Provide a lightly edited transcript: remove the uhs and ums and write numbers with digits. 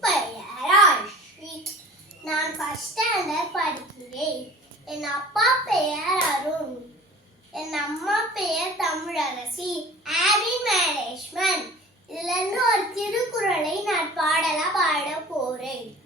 பெயர் ஆஷிக். நான் first standard படிக்கிறேன். என் அப்பா பெயர் அருண். என் அம்மா பெயர் தமிழரசி. Happy management. இதுல இருந்து ஒரு திருக்குறளை நான் பாட போறேன்.